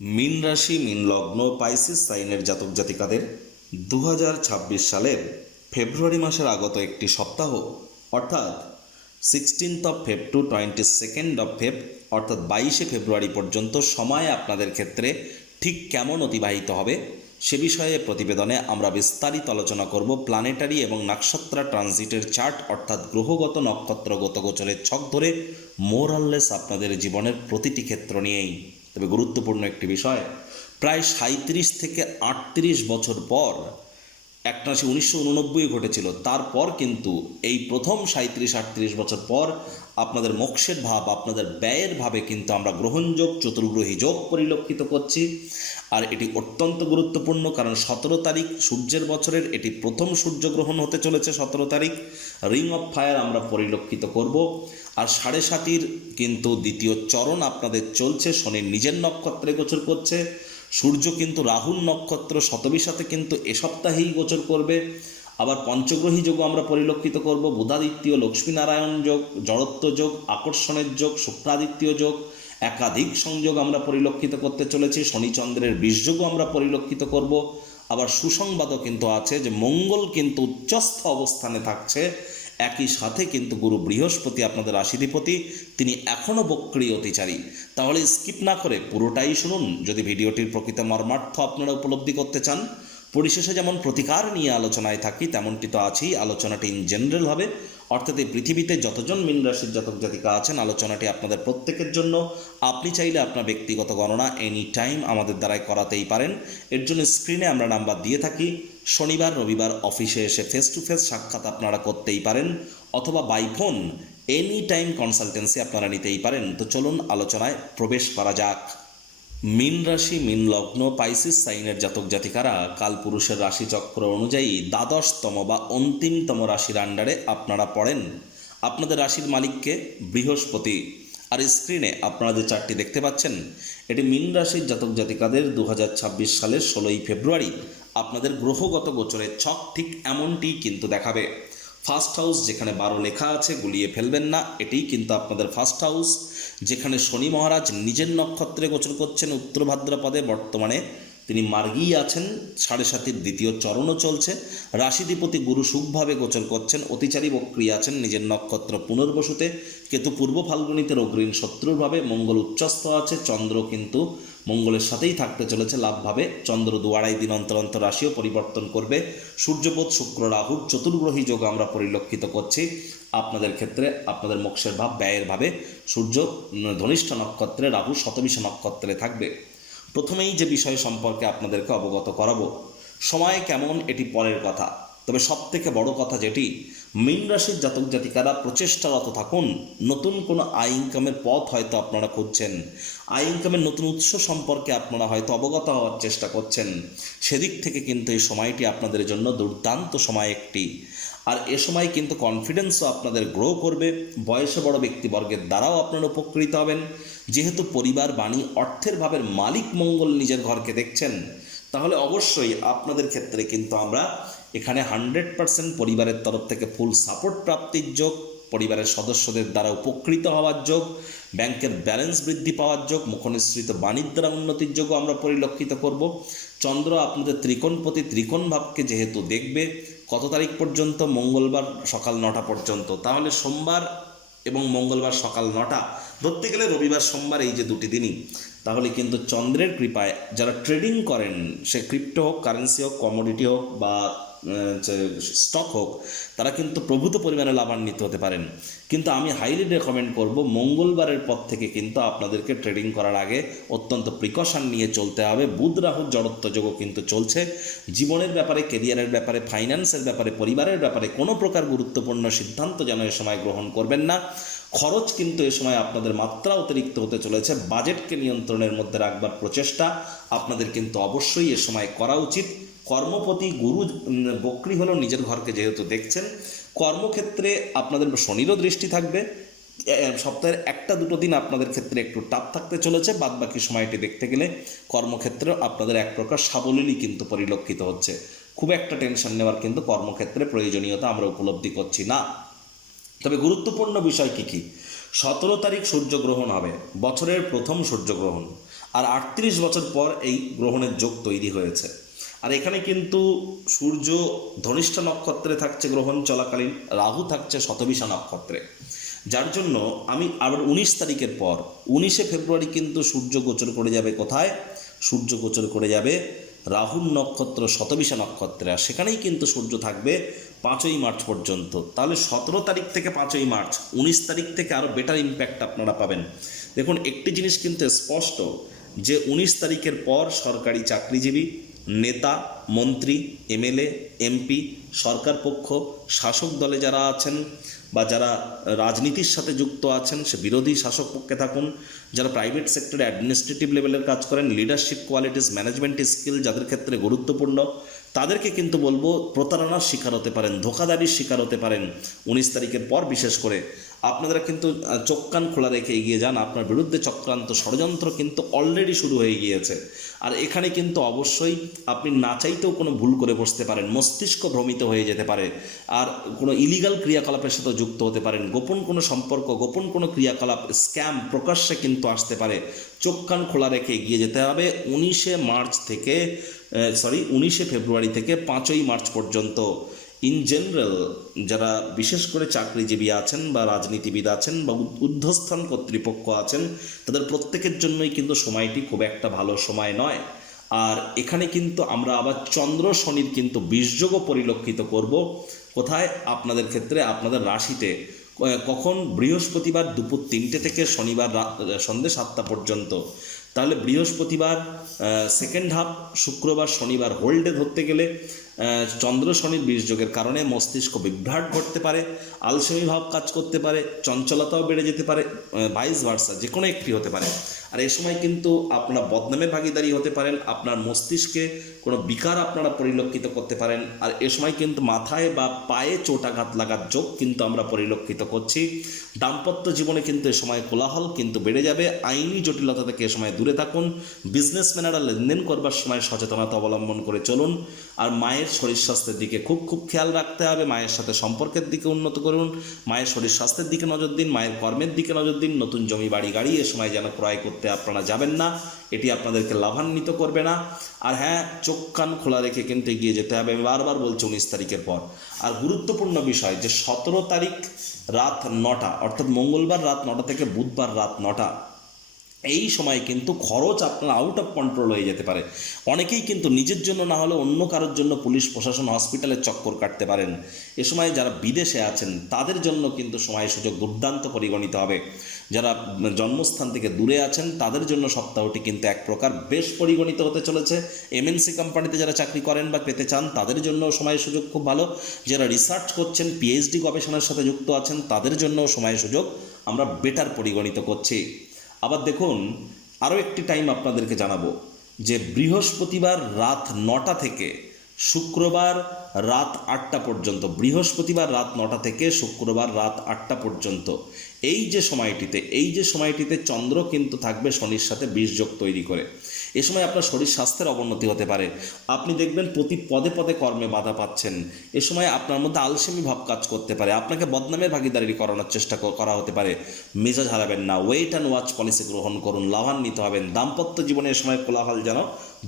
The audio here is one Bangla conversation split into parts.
মিন রাশি, মিন লগ্ন, পাইসিস সাইনের জাতক জাতিকাদের দু হাজার ছাব্বিশ সালের ফেব্রুয়ারি মাসের আগত একটি সপ্তাহ, অর্থাৎ sixteenth of Feb to twenty second of Feb অর্থাৎ বাইশে ফেব্রুয়ারি পর্যন্ত সময় আপনাদের ক্ষেত্রে ঠিক কেমন অতিবাহিত হবে সে বিষয়ে প্রতিবেদনে আমরা বিস্তারিত আলোচনা করব প্ল্যানেটারি এবং নক্ষত্রা ট্রানজিটের চার্ট অর্থাৎ গ্রহগত নক্ষত্রগত গোচরের ছক ধরে মোরাললেস আপনাদের জীবনের প্রতিটি ক্ষেত্র নিয়েই। তবে গুরুত্বপূর্ণ একটি বিষয়, প্রায় সাঁত্রিশ থেকে আটত্রিশ বছর পর, একটা উনিশশো উননব্বই ঘটেছিল। তারপর কিন্তু এই প্রথম সাঁত্রিশ আটত্রিশ বছর পর আপনাদের মোক্ষের ভাব, আপনাদের ব্যয়ের ভাবে কিন্তু আমরা গ্রহণযোগ, চতুর্গ্রহী যোগ পরিলক্ষিত করছি। আর এটি অত্যন্ত গুরুত্বপূর্ণ কারণ সতেরো তারিখ সূর্যের বছরের, এটি প্রথম সূর্যগ্রহণ হতে চলেছে সতেরো তারিখ। রিং অফ ফায়ার আমরা পরিলক্ষিত করব। আর সাড়ে সাতির কিন্তু দ্বিতীয় চরণ আপনাদের চলছে, শনির নিজের নক্ষত্রে গোচর করছে, সূর্য কিন্তু রাহুল নক্ষত্র, শতবিশাতে কিন্তু এ সপ্তাহেই গোচর করবে। আবার পঞ্চগ্রহী যোগ আমরা পরিলক্ষিত করব, বুধাদিত্য, লক্ষ্মীনারায়ণ যোগ, জড়ত্ব যোগ, আকর্ষণের যোগ, শুক্রাদিত্য যোগ, একাধিক সংযোগ আমরা পরিলক্ষিত করতে চলেছি, শনিচন্দ্রের বীজযোগও আমরা পরিলক্ষিত করব। আবার সুসংবাদও কিন্তু আছে যে মঙ্গল কিন্তু উচ্চস্থ অবস্থানে থাকছে একই সাথে কিন্তু গুরু বৃহস্পতি আপনাদের রাশিধিপতি তিনি এখনও বক্রী অতিচারী। তাহলে স্কিপ না করে পুরোটাই শুনুন। যদি ভিডিওটির প্রকৃত মর্মার্থ আপনারা উপলব্ধি করতে চান, পরিশেষে যেমন প্রতিকার নিয়ে আলোচনায় থাকি, তেমনটি তো আছেই। আলোচনাটি ইন জেনারেল হবে। অর্থাৎ এই পৃথিবীতে যতজন মিন রাশির জাতক জাতিকা আছেন, আলোচনাটি আপনাদের প্রত্যেকের জন্য। আপনি চাইলে আপনার ব্যক্তিগত গণনা এনি টাইম আমাদের দ্বারাই করাতেই পারেন। এর জন্য স্ক্রিনে আমরা নাম্বার দিয়ে থাকি। শনিবার, রবিবার অফিসে এসে ফেস টু ফেস সাক্ষাৎ আপনারা করতেই পারেন, অথবা by phone any time consultancy আপনারা নিতেই পারেন। তো চলুন আলোচনায় প্রবেশ করা যাক। মিন রাশি, মিন লগ্ন, পাইসিস সাইনের জাতক জাতিকারা কালপুরুষের রাশিচক্র অনুযায়ী দ্বাদশতম বা অন্তিমতম রাশির আন্ডারে আপনারা পড়েন। আপনাদের রাশির মালিককে বৃহস্পতি। আর স্ক্রিনে আপনারা যে চারটি দেখতে পাচ্ছেন, এটি মিন রাশির জাতক জাতিকাদের দু হাজার ছাব্বিশ সালের ষোলোই ফেব্রুয়ারি। আপনাদের গ্রহগত গোচরের ছক ঠিক এমনটি কিন্তু দেখাবে। ফার্স্ট হাউস, যেখানে বারো লেখা আছে, গুলিয়ে ফেলবেন না। এটিই কিন্তু আপনাদের ফার্স্ট হাউস, যেখানে শনি মহারাজ নিজের নক্ষত্রে গোচর করছেন উত্তর ভাদ্রপদে, বর্তমানে তিনি মার্গী আছেন, সাড়ে সাতির দ্বিতীয় চরণও চলছে। রাশিধিপতি গুরু সুখভাবে গোচর করছেন, অতিচারী বক্রিয়া আছেন নিজের নক্ষত্র পুনর্বসুতে। কেতু পূর্ব ফাল্গুনিতে অগ্রীণ শত্রুরভাবে মঙ্গল উচ্চস্থ আছে, চন্দ্র কিন্তু মঙ্গলের সাথেই থাকতে চলেছে লাভভাবে চন্দ্র দু আড়াই দিন অন্তর অন্তর রাশিও পরিবর্তন করবে। সূর্যবোধ শুক্র, রাহুর চতুর্গ্রহী যোগ আমরা পরিলক্ষিত করছি। আপনাদের ক্ষেত্রে, আপনাদের মোক্ষের ভাব, ব্যয়ের ভাবে সূর্য, ধনিষ্ঠ নক্ষত্রে রাহু শতবিশ নক্ষত্রে থাকবে। প্রথমেই যে বিষয় সম্পর্কে আপনাদেরকে অবগত করাবো, সময় কেমন এটি পরের কথা। তবে সব থেকে বড় কথা যেটি মীন রাশির জাতক জাতিকারা প্রচেষ্টারত থাকুন। নতুন কোনো আয় ইনকামের পথ হয়তো আপনারা খুঁজছেন। আয় ইনকামের নতুন উৎস সম্পর্কে আপনারা হয়তো অবগত হওয়ার চেষ্টা করছেন। সেদিক থেকে কিন্তু এই সময়টি আপনাদের জন্য দুর্দান্ত সময় একটি। আর এ সময় কিন্তু কনফিডেন্সও আপনাদের গ্রো করবে। বয়সে বড় ব্যক্তিবর্গের দ্বারাও আপনারা উপকৃত হবেন। যেহেতু পরিবার, বাণী, অর্থের ভাবের মালিক মঙ্গল নিজের ঘরকে দেখছেন, তাহলে অবশ্যই আপনাদের ক্ষেত্রে কিন্তু আমরা এখানে হান্ড্রেড পার্সেন্ট পরিবারের তরফ থেকে ফুল সাপোর্ট প্রাপ্তির যোগ, পরিবারের সদস্যদের দ্বারা উপকৃত হওয়ার যোগ, ব্যাংকের ব্যালেন্স বৃদ্ধি পাওয়ার যোগ, মুখনিসৃত বাণিজ্য দ্বারা উন্নতির যোগও আমরা পরিলক্ষিত করব। চন্দ্র আপনাদের ত্রিকোণপতি, ত্রিকোণ ভাবকে যেহেতু দেখবে, কত তারিখ পর্যন্ত? মঙ্গলবার সকাল নটা পর্যন্ত। তাহলে সোমবার এবং মঙ্গলবার সকাল নটা, ধরতে গেলে রবিবার, সোমবার এই যে দুটি দিনই। তাহলে কিন্তু চন্দ্রের কৃপায় যারা ট্রেডিং করেন, সে ক্রিপ্টো হোক কারেন্সি হোক কমোডিটি হোক বা স্টক হোক তারা কিন্তু প্রভূত পরিমাণে লাভান্বিত হতে পারেন। কিন্তু আমি হাইলি রেকমেন্ড করব, মঙ্গলবারের পর থেকে কিন্তু আপনাদেরকে ট্রেডিং করার আগে অত্যন্ত প্রিকশন নিয়ে চলতে হবে। বুধ রাহুর জড়ত্ব যোগও কিন্তু চলছে। জীবনের ব্যাপারে কেরিয়ারের ব্যাপারে ফাইন্যান্সের ব্যাপারে, পরিবারের ব্যাপারে কোনো প্রকার গুরুত্বপূর্ণ সিদ্ধান্ত যেন এ সময় গ্রহণ করবেন না। খরচ কিন্তু এ সময় আপনাদের মাত্রা অতিরিক্ত হতে চলেছে। বাজেটকে নিয়ন্ত্রণের মধ্যে রাখবার প্রচেষ্টা আপনাদের কিন্তু অবশ্যই এ সময় করা উচিত। কর্মপতি গুরু বক্রি হলো নিজের ঘরকে যেহেতু দেখছেন, কর্মক্ষেত্রে আপনাদের শনিরও দৃষ্টি থাকবে। সপ্তাহের একটা দুটো দিন আপনাদের ক্ষেত্রে একটু টাপ থাকতে চলেছে বাদ বাকি সময়টি দেখতে গেলে কর্মক্ষেত্রে আপনাদের এক প্রকার সাবলীলই কিন্তু পরিলক্ষিত হচ্ছে। খুব একটা টেনশন নেওয়ার কিন্তু কর্মক্ষেত্রে প্রয়োজনীয়তা আমরা উপলব্ধি করছি না। তবে গুরুত্বপূর্ণ বিষয় কী কী? সতেরো তারিখ সূর্যগ্রহণ হবে, বছরের প্রথম সূর্যগ্রহণ, আর আটত্রিশ বছর পর এই গ্রহণের যোগ তৈরি হয়েছে। আর এখানে কিন্তু সূর্য ধনিষ্ঠ নক্ষত্রে থাকছে গ্রহণ চলাকালীন, রাহু থাকছে শতবিশা নক্ষত্রে। যার জন্য আমি আবার উনিশ তারিখের পর, উনিশে ফেব্রুয়ারি কিন্তু সূর্য গোচর করে যাবে কোথায়? সূর্য গোচর করে যাবে রাহুল নক্ষত্র শতবিশা নক্ষত্রে। আর সেখানেই কিন্তু সূর্য থাকবে পাঁচই মার্চ পর্যন্ত। তাহলে সতেরো তারিখ থেকে পাঁচই মার্চ, উনিশ তারিখ থেকে আরও বেটার ইম্প্যাক্ট আপনারা পাবেন। দেখুন, একটি জিনিস কিন্তু স্পষ্ট যে উনিশ তারিখের পর সরকারি চাকরিজীবী নেতা, মন্ত্রী, এমএলএ, এমপি, সরকার পক্ষ, শাসক দলে যারা আছেন বা যারা রাজনীতির সাথে যুক্ত আছেন, সে বিরোধী শাসক পক্ষে থাকুন, যারা প্রাইভেট সেক্টরে অ্যাডমিনিস্ট্রেটিভ লেভেলের কাজ করেন লিডারশিপ কোয়ালিটিস ম্যানেজমেন্ট স্কিল যাদের ক্ষেত্রে গুরুত্বপূর্ণ তাদেরকে কিন্তু বলব, প্রতারণার শিকার হতে পারেন ধোকাদারির শিকার হতে পারেন উনিশ তারিখের পর বিশেষ করে। আপনারা কিন্তু চোখ কান খোলা রেখে এগিয়ে যান। আপনার বিরুদ্ধে চক্রান্ত ষড়যন্ত্র কিন্তু অলরেডি শুরু হয়ে গিয়েছে। আর এখানে কিন্তু অবশ্যই আপনি না চাইতেও কোনো ভুল করে বসতে পারেন, মস্তিষ্ক ভ্রমিত হয়ে যেতে পারে। আর কোনো ইলিগাল ক্রিয়াকলাপের সাথে যুক্ত হতে পারেন। গোপন কোনো সম্পর্ক, গোপন কোনো ক্রিয়াকলাপ স্ক্যাম প্রকাশ্যে কিন্তু আসতে পারে। চোখ কান খোলা রেখে এগিয়ে যেতে হবে। উনিশে মার্চ থেকে সরি উনিশে ফেব্রুয়ারি থেকে পাঁচই মার্চ পর্যন্ত। ইন জেনারেল যারা বিশেষ করে চাকরিজীবী আছেন বা রাজনীতিবিদ আছেন বা উদ- ঊর্ধ্বস্থান কর্তৃপক্ষ আছেন, তাদের প্রত্যেকের জন্যই কিন্তু সময়টি খুব একটা ভালো সময় নয়। আর এখানে কিন্তু আমরা আবার চন্দ্র শনির কিন্তু বীর্যগও পরিলক্ষিত করব। কোথায়? আপনাদের ক্ষেত্রে আপনাদের রাশিতে। কখন? বৃহস্পতিবার দুপুর তিনটে থেকে শনিবার সন্ধ্যে সাতটা পর্যন্ত। তাহলে বৃহস্পতিবার সেকেন্ড হাফ শুক্রবার, শনিবার হোল্ডে ধরতে গেলে চন্দ্র, শনির বীর্যোগের কারণে মস্তিষ্ক বিভ্রাট ঘটতে পারে, আলসেমি ভাব কাজ করতে পারে, চঞ্চলতাও বেড়ে যেতে পারে ভাইস ভার্সা যে কোনো একটি হতে পারে। আর এই সময় কিন্তু আপনারা বদনামে ভাগিদারি হতে পারেন, আপনার মস্তিষ্কে কোনো বিকার আপনারা পরিলক্ষিত করতে পারেন, আর এ সময় কিন্তু মাথায় বা পায়ে চোটাঘাত লাগার যোগ কিন্তু আমরা পরিলক্ষিত করছি। দাম্পত্য জীবনে কিন্তু এ সময় কোলাহল কিন্তু বেড়ে যাবে, আইনি জটিলতা থেকে এ সময় দূরে থাকুন বিজনেসম্যানেরা লেনদেন করবার সময় সচেতনতা অবলম্বন করে চলুন, আর মায়ের শরীর স্বাস্থ্যের দিকে খুব খুব খেয়াল রাখতে হবে, মায়ের সাথে সম্পর্কের দিকে উন্নত করুন, মায়ের শরীর স্বাস্থ্যের দিকে নজর দিন, মায়ের কর্মের দিকে নজর দিন, নতুন জমি বাড়ি গাড়ি এ সময় যেন ক্রয় করতে আপনারা যাবেন না, এটি আপনাদেরকে লাভান্বিত করবে না। আর হ্যাঁ চোখ কান খোলা রেখে কিন্তু এগিয়ে যেতে হবে। আমি বারবার বলছি উনিশ তারিখের পর। আর গুরুত্বপূর্ণ বিষয় যে সতেরো তারিখ রাত নটা, অর্থাৎ মঙ্গলবার রাত নটা থেকে বুধবার রাত নটা, এই সময় কিন্তু খরচ আপনার আউট অফ কন্ট্রোল হয়ে যেতে পারে। অনেকেই কিন্তু নিজের জন্য না হলে অন্য কারোর জন্য পুলিশ, প্রশাসন হসপিটালের চক্কর কাটতে পারেন। এ সময় যারা বিদেশে আছেন, তাদের জন্য কিন্তু সময় সুযোগ দুর্দান্ত পরিগণিত হবে। যারা জন্মস্থান থেকে দূরে আছেন, তাদের জন্য সপ্তাহটি কিন্তু এক প্রকার বেশ পরিগণিত হতে চলেছে। এমএনসি কোম্পানিতে যারা চাকরি করেন বা পেতে চান, তাদের জন্য সময় সুযোগ খুব ভালো। যারা রিসার্চ করছেন পিএইচডি গবেষণার সাথে যুক্ত আছেন, তাদের জন্য সময় সুযোগ আমরা বেটার পরিগণিত করছি। আবার দেখুন, আরও একটি টাইম আপনাদেরকে জানাব যে বৃহস্পতিবার রাত নটা থেকে শুক্রবার রাত আটটা পর্যন্ত, বৃহস্পতিবার রাত নটা থেকে শুক্রবার রাত আটটা পর্যন্ত। এই যে সময়টিতে, এই যে সময়টিতে চন্দ্র কিন্তু থাকবে শনির সাথে বীজযোগ তৈরি করে। এ সময় আপনার শরীর স্বাস্থ্যের অবনতি হতে পারে। আপনি দেখবেন প্রতি পদে পদে কর্মে বাধা পাচ্ছেন। এ সময় আপনার মধ্যে আলসেমি ভাব কাজ করতে পারে। আপনাকে বদনামের ভাগিদারি করানোর চেষ্টা করা হতে পারে। মেজাজ হারাবেন না। ওয়েট অ্যান্ড ওয়াচ পলিসি গ্রহণ করুন। লাভান্বিত হবেন। দাম্পত্য জীবনে এ সময় কোলাহল যেন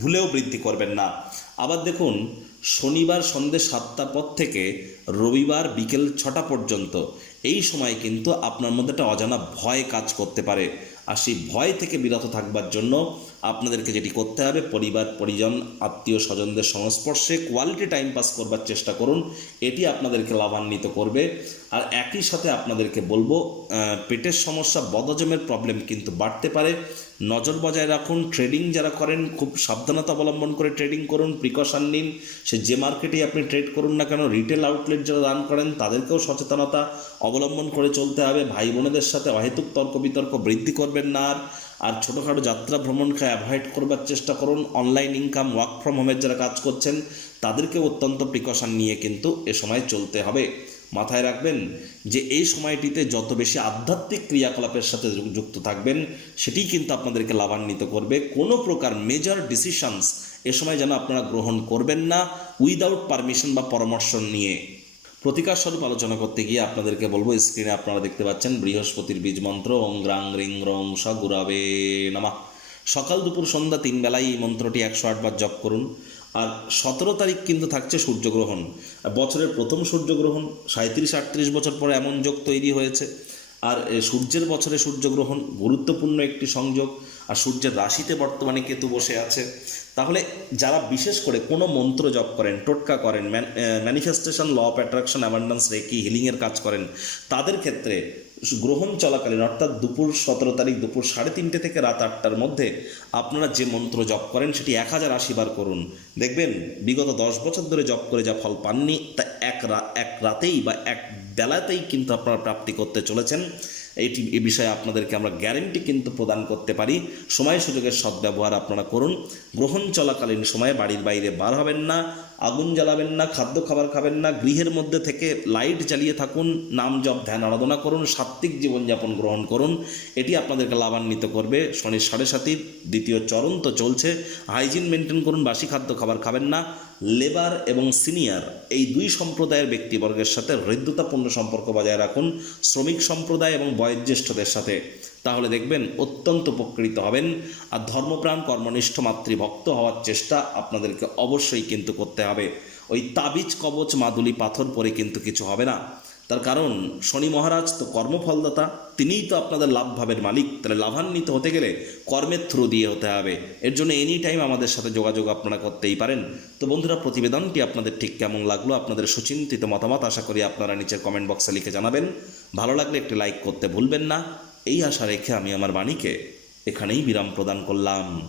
ভুলেও বৃদ্ধি করবেন না। আবার দেখুন, শনিবার সন্ধ্যে সাতটা পর থেকে রবিবার বিকেল ছটা পর্যন্ত। এই সময় কিন্তু আপনার মধ্যে একটা অজানা ভয় কাজ করতে পারে। আর সেই ভয় থেকে বিরত থাকবার জন্য আপনাদেরকে যেটি করতে হবে, পরিবার, পরিজন, আত্মীয় স্বজনদের সংস্পর্শে কোয়ালিটি টাইম পাস করবার চেষ্টা করুন, এটি আপনাদেরকে লাভান্বিত করবে। আর একই সাথে আপনাদেরকে বলব পেটের সমস্যা বদজমের প্রবলেম কিন্তু বাড়তে পারে। নজর বজায় রাখুন ট্রেডিং যারা করেন, খুব সাবধানতা অবলম্বন করে ট্রেডিং করুন প্রিকশন নিন। সে যে মার্কেটেই আপনি ট্রেড করুন না কেন রিটেল আউটলেট যারা রান করেন, তাদেরকেও সচেতনতা অবলম্বন করে চলতে হবে। ভাই বোনেদের সাথে অহেতুক তর্ক বিতর্ক বৃদ্ধি করবেন না আর। আর ছোটোখাটো যাত্রা ভ্রমণকে অ্যাভয়েড করবার চেষ্টা করুন। অনলাইন ইনকাম ওয়ার্ক ফ্রম হোমের যারা কাজ করছেন তাদেরকে অত্যন্ত প্রিকশন নিয়ে কিন্তু এ সময় চলতে হবে। মাথায় রাখবেন যে এই সময়টিতে যত বেশি আধ্যাত্মিক ক্রিয়াকলাপের সাথে যুক্ত থাকবেন, সেটিই কিন্তু আপনাদেরকে লাভান্বিত করবে। কোনো প্রকার মেজর ডিসিশনস এ সময় যেন আপনারা গ্রহণ করবেন না উইদাউট পারমিশন বা পরামর্শ নিয়ে। প্রতিকার স্বরূপ আলোচনা করতে গিয়ে আপনাদেরকে বলব স্ক্রিনে আপনারা দেখতে পাচ্ছেন বৃহস্পতির বীজ মন্ত্র, ওং গ্রাং রিং রং স গুরাবে নামা। সকাল দুপুর সন্ধ্যা তিন বেলায় এই মন্ত্রটি একশো আটবার জপ করুন। আর সতেরো তারিখ কিন্তু থাকছে সূর্যগ্রহণ। বছরের প্রথম সূর্যগ্রহণ সাঁত্রিশ আটত্রিশ বছর পরে এমন যোগ তৈরি হয়েছে। আর সূর্যের বছরে সূর্যগ্রহণ গুরুত্বপূর্ণ একটি সংযোগ। আর সূর্যের রাশিতে বর্তমানে কেতু বসে আছে। তাহলে যারা বিশেষ করে কোনো মন্ত্র জপ করেন, টোটকা করেন manifestation law of attraction abundance Reiki হিলিংয়ের কাজ করেন, তাদের ক্ষেত্রে গ্রহণ চলাকালীন অর্থাৎ দুপুর সতেরো তারিখ দুপুর সাড়ে তিনটে থেকে রাত আটটার মধ্যে আপনারা যে মন্ত্র জপ করেন সেটি এক হাজার আশি বার করুন। দেখবেন বিগত দশ বছর ধরে জপ করে যা ফল পাননি, তা এক এক রাতেই বা এক বেলাতেই কিন্তু আপনারা প্রাপ্তি করতে চলেছেন। এইটি এ বিষয়ে আপনাদেরকে আমরা গ্যারেন্টি কিন্তু প্রদান করতে পারি। সময় সুযোগের সদ্ব্যবহার আপনারা করুন। গ্রহণ চলাকালীন সময়ে বাড়ির বাইরে বার হবেন না, আগুন জ্বালাবেন না, খাদ্য খাবার খাবেন না, গৃহের মধ্যে থেকে লাইট জ্বালিয়ে থাকুন, নাম জপ, ধ্যান, আরাধনা করুন, সাত্ত্বিক জীবনযাপন গ্রহণ করুন। এটি আপনাদেরকে লাভান্বিত করবে। শনির সাড়ে সাতির দ্বিতীয় চরণ তো চলছে। হাইজিন মেনটেন করুন, বাসি খাদ্য খাবার খাবেন না। লেবার এবং সিনিয়র এই দুই সম্প্রদায়ের ব্যক্তিবর্গের সাথে হৃদ্যতাপূর্ণ সম্পর্ক বজায় রাখুন, শ্রমিক সম্প্রদায় এবং বয়োজ্যেষ্ঠদের সাথে। তাহলে দেখবেন অত্যন্ত উপকৃত হবেন আর ধর্মপ্রাণ কর্মনিষ্ঠ মাতৃভক্ত হওয়ার চেষ্টা আপনাদেরকে অবশ্যই কিন্তু করতে হবে। ওই তাবিজ, কবচ, মাদুলি, পাথর পরে কিন্তু কিছু হবে না। তার কারণ, শনি মহারাজ তো কর্মফলদাতা, তিনিই তো আপনাদের লাভভাবের মালিক। তাহলে লাভান্বিত হতে গেলে কর্মের থ্রু দিয়ে হতে হবে। এর জন্য এনি টাইম আমাদের সাথে যোগাযোগ আপনারা করতেই পারেন। তো বন্ধুরা, প্রতিবেদনটি আপনাদের ঠিক কেমন লাগল, আপনাদের সুচিন্তিত মতামত আশা করি আপনারা নিচের কমেন্ট বক্সে লিখে জানাবেন। ভালো লাগলে একটি লাইক করতে ভুলবেন না। এই আশা রেখে আমি আমার বাণীকে এখানেই বিরাম প্রদান করলাম।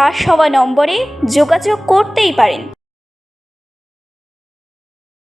ফ্লাশ হওয়া নম্বরে যোগাযোগ করতেই পারেন।